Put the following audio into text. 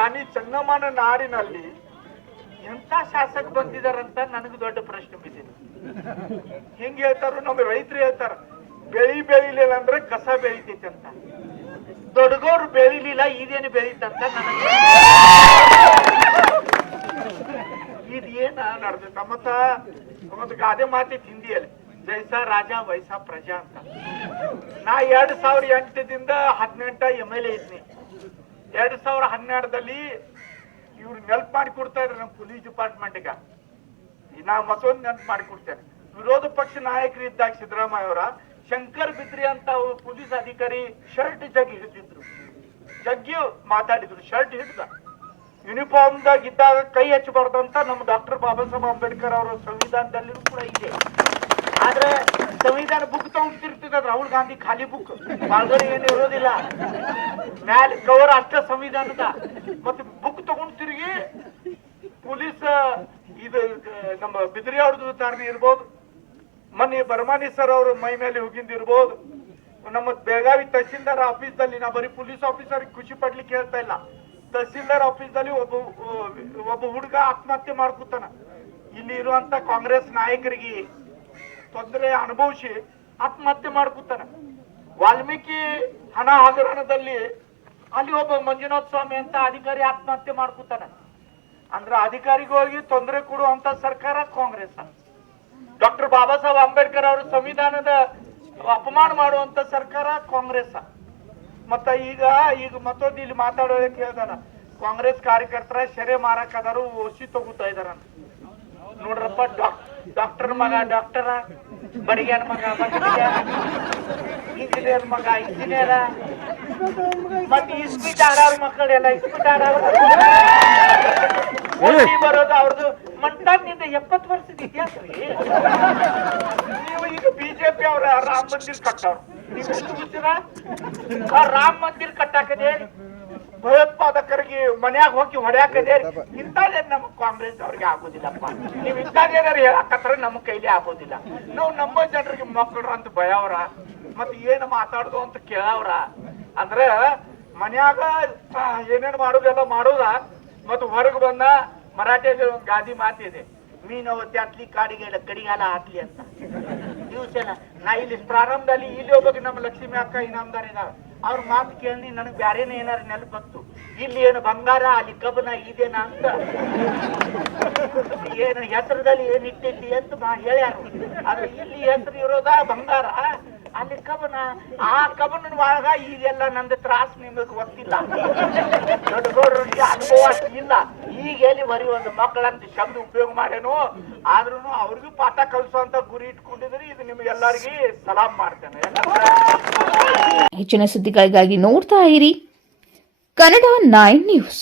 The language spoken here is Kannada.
ರಾಣಿ ಚೆನ್ನಮ್ಮನ ನಾಡಿನಲ್ಲಿ ಎಂತ ಶಾಸಕ ಬಂದಿದಾರಂತ ನನಗೆ ದೊಡ್ಡ ಪ್ರಶ್ನೆ ಬಿದ್ದಿದೆ. ಹೆಂಗ್ ಹೇಳ್ತಾರ ನಮ್ಮ ರೈತರು ಹೇಳ್ತಾರ, ಬೆಳಿ ಬೆಳಿಲಿಲ್ಲ ಅಂದ್ರೆ ಕಸ ಬೆಳಿತೈತಿ ಅಂತ. ದೊಡ್ಡಗೋರು ಬೆಳಿಲಿಲ್ಲ ಇದೇನು ಬೆಳೀತಂತ ನನಗೆ ಇದೇನ ನಡೆದ ಮತ್ತ ಒಂದು ಗಾದೆ ಮಾತೈತಿ ಹಿಂದಿಯಲ್ಲಿ ಜೈಸ ರಾಜ ವೈಸಾ ಪ್ರಜಾ ಅಂತ. ನಾ ಎರಡ್ ಸಾವಿರ ಎಂಟದಿಂದ ಹದಿನೆಂಟ ಎಂ ಎಲ್ ಎ ಇದ್ನಿ. ಎರಡ್ ಸಾವಿರ ಹನ್ನೆರಡರಲ್ಲಿ ಇವ್ರು ನೆಲ್ಪ್ ಮಾಡಿ ಕೊಡ್ತಾ ಇದ್ರು ನಮ್ಮ ಪೊಲೀಸ್ ಡಿಪಾರ್ಟ್ಮೆಂಟ್ಗ. ನಾ ಮತ್ತೊಂದು ನೆನಪು ಮಾಡಿ ಕೊಡ್ತೇನೆ. ವಿರೋಧ ಪಕ್ಷ ನಾಯಕರು ಇದ್ದಾಗ ಸಿದ್ದರಾಮಯ್ಯ ಅವರ, ಶಂಕರ್ ಬಿದ್ರಿ ಅಂತ ಪೊಲೀಸ್ ಅಧಿಕಾರಿ ಶರ್ಟ್ ಜಗ್ಗಿ ಹಿಡಿದಿದ್ರು. ಜಗ್ಗಿ ಮಾತಾಡಿದ್ರು, ಶರ್ಟ್ ಹಿಡ್ದ. ದಾಗ ಇದ್ದಾಗ ಕೈ ಹಚ್ಚಬಾರ್ದು ಅಂತ ನಮ್ಮ ಡಾಕ್ಟರ್ ಬಾಬಾ ಸಾಹೇಬ್ ಅಂಬೇಡ್ಕರ್ ಅವರ ಸಂವಿಧಾನದಲ್ಲಿ ಕೂಡ ಇದೆ. ಆದ್ರೆ ಸಂವಿಧಾನ ಬುಕ್ ತಗೊಂಡಿರ್ತದ ರಾಹುಲ್ ಗಾಂಧಿ ಖಾಲಿ ಬುಕ್ ಬಾಳ್ಗಡೆ ಏನು ಇರೋದಿಲ್ಲ. ಮ್ಯಾಲ ಕವರ್ ಅಷ್ಟ ಸಂವಿಧಾನದ. ಮತ್ತೆ ಬುಕ್ ತಗೊಂಡ್ ತಿರುಗಿ ಪೊಲೀಸ್ ಇದು ನಮ್ಮ ಬಿದ್ರಿ ಅವ್ರದ್ದು ಧಾರಣೆ ಇರ್ಬೋದು. ಮೊನ್ನೆ ಬರ್ಮಾನಿ ಸರ್ ಅವರು ಮೈ ಮೇಲೆ ಹೋಗಿಂದ ಇರ್ಬೋದು. ನಮ್ಮ ಬೆಳಗಾವಿ ತಹಸೀಲ್ದಾರ್ ಆಫೀಸ್ ದಲ್ಲಿ ನಾ ಬರೀ ಪೊಲೀಸ್ ಆಫೀಸರ್ ಖುಷಿ ಪಡ್ಲಿಕ್ಕೆ ಹೇಳ್ತಾ ಇಲ್ಲ. ತಹಸೀಲ್ದಾರ್ ಆಫೀಸ್ ದಲ್ಲಿ ಒಬ್ಬ ಒಬ್ಬ ಹುಡುಗ ಆತ್ಮಹತ್ಯೆ ಮಾಡ್ಕೊತಾನ. ಇಲ್ಲಿ ಇರುವಂತ ಕಾಂಗ್ರೆಸ್ ನಾಯಕರಿಗೆ ತೊಂದರೆ ಅನುಭವಿಸಿ ಆತ್ಮಹತ್ಯೆ ಮಾಡ್ಕೊತಾನೆ. ವಾಲ್ಮೀಕಿ ಹಣ ಹಗರಣದಲ್ಲಿ ಅಲ್ಲಿ ಒಬ್ಬ ಮಂಜುನಾಥ್ ಸ್ವಾಮಿ ಅಂತ ಅಧಿಕಾರಿ ಆತ್ಮಹತ್ಯೆ ಮಾಡ್ಕೊತಾನೆ. ಅಂದ್ರೆ ಅಧಿಕಾರಿಗೋಗಿ ತೊಂದರೆ ಕೊಡುವಂತ ಸರ್ಕಾರ ಕಾಂಗ್ರೆಸ್ ಡಾಕ್ಟರ್ ಬಾಬಾ ಸಾಹೇಬ್ ಅಂಬೇಡ್ಕರ್ ಅವರ ಸಂವಿಧಾನದ ಅಪಮಾನ ಮಾಡುವಂತ ಸರ್ಕಾರ ಕಾಂಗ್ರೆಸ್. ಮತ್ತ ಈಗ ಈಗ ಮತ್ತೊಂದು ಇಲ್ಲಿ ಮಾತಾಡೋದಕ್ಕೆ ಹೇಳ್ದಾನ. ಕಾಂಗ್ರೆಸ್ ಕಾರ್ಯಕರ್ತರ ಸೆರೆ ಮಾರಕಾದರೂ ಓಸಿ ತಗೋತಾ ಇದಾರ ನೋಡ್ರಪ್ಪ, ಡಾಕ್ಟರ್ ಮಗ ಡಾಕ್ಟರ ಬಡಿಗ್ಯಾನ ಮಗ ಇಂಜಿನಿಯರ್ ಮಗ ಇಂಜಿನಿಯರ ಮತ್ತೆ ಇಸ್ಪಿಟ್ ಆಡೋರ್ ಮಕ್ಕಳೆಲ್ಲ ಎಲ್ಲ ಆಡೋರು ಬರೋದು ಅವ್ರದ್ದು ಮಂಟಾನಿಂದ ಎಪ್ಪತ್ತು ವರ್ಷದ ಇತಿಹಾಸ ರೀ ನೀವು ಈಗ ಬಿಜೆಪಿ ಅವರ ರಾಮ ಮಂದಿರ್ ಕಟ್ಟವ್ರು ನೀವು ರಾಮ ಮಂದಿರ್ ಕಟ್ಟಾಕದೆ ಭಯೋತ್ಪಾದಕರಿಗೆ ಮನ್ಯಾಗ ಹೋಗಿ ಹೊಡ್ಯಾಕದೆ ಇಂಥದ್ದೇ ನಮ್ಮ ಕಾಂಗ್ರೆಸ್ ಅವ್ರಿಗೆ ಆಗೋದಿಲ್ಲಪ್ಪ. ನೀವು ಇಂಥದ್ದೇನಾರು ಹೇಳಕತ್ರ ನಮ್ಮ ಕೈಲಿ ಆಗೋದಿಲ್ಲ. ನಾವು ನಮ್ಮ ಜನರಿಗೆ ಮಕ್ಕಳು ಅಂತ ಭಯವ್ರ ಮತ್ತೆ ಏನು ಮಾತಾಡುದು ಅಂತ ಕೇಳವ್ರ ಅಂದ್ರ ಮನ್ಯಾಗ ಏನೇನ್ ಮಾಡೋದೆಲ್ಲ ಮಾಡೋದ ಮತ್ತು ಹೊರಗೆ ಬಂದ ಮರಾಠಿ ಒಂದು ಗಾದಿ ಮಾತಿದೆ. ಮೀನವತ್ತಿ ಹತ್ಲಿ ಕಾಡಿಗೆ ಕಡಿಗಾಲ ಹಾಕ್ಲಿ ಅಂತ. ದಿವಸ ನಾ ಇಲ್ಲಿ ಪ್ರಾರಂಭದಲ್ಲಿ ಇಲ್ಲಿ ಹೋಗ್ಬೇಕು ನಮ್ಮ ಲಕ್ಷ್ಮಿ ಅಕ್ಕ ಇನಾಮದಾರ ಇದಾವ ಅವ್ರ ಮಾತು ಕೇಳಿ ನನಗೆ ಬ್ಯಾರೇನೆ ಏನಾರ ನೆನಪು ಬಂತು? ಇಲ್ಲಿ ಏನು ಬಂಗಾರ, ಅಲ್ಲಿ ಕಬನ ಇದೇನ ಅಂತ? ಏನು ಹೆಸರದಲ್ಲಿ ಏನ್ ಇಟ್ಟೈತಿ ಅಂತ ಮಾ ಹೇಳ್ಯಾರ ಆದ್ರೆ ಇಲ್ಲಿ ಹೆಸರು ಇರೋದ ಬಂಗಾರ? ಅಲ್ಲಿ ಕಬನ ಆ ಕಬನ ಒಳಗ ಇದೆಲ್ಲ ನಂದು ತ್ರಾಸ್ ನಿಮಗೆ ಗೊತ್ತಿಲ್ಲ. ದೊಡ್ಡ ಅನುಭವ ಇಲ್ಲ. ಈಗ ಎಲ್ಲಿ ಬರೀ ಒಂದು ಮಕ್ಕಳಂತ ಶಬ್ದ ಉಪಯೋಗ ಮಾಡೇನು ಆದ್ರೂ ಅವ್ರಿಗೂ ಪಾಠ ಕಲಿಸುವಂತ ಗುರಿ ಇಟ್ಕೊಂಡಿದ್ರಿ ಇದು ನಿಮ್ಗೆಲ್ಲರಿಗೆ ಸಲಾಮ್ ಮಾಡ್ತೇನೆ. ಹೆಚ್ಚಿನ ಸುದ್ದಿಗಳಿಗಾಗಿ ನೋಡ್ತಾ ಇರಿ. Kannada nine news.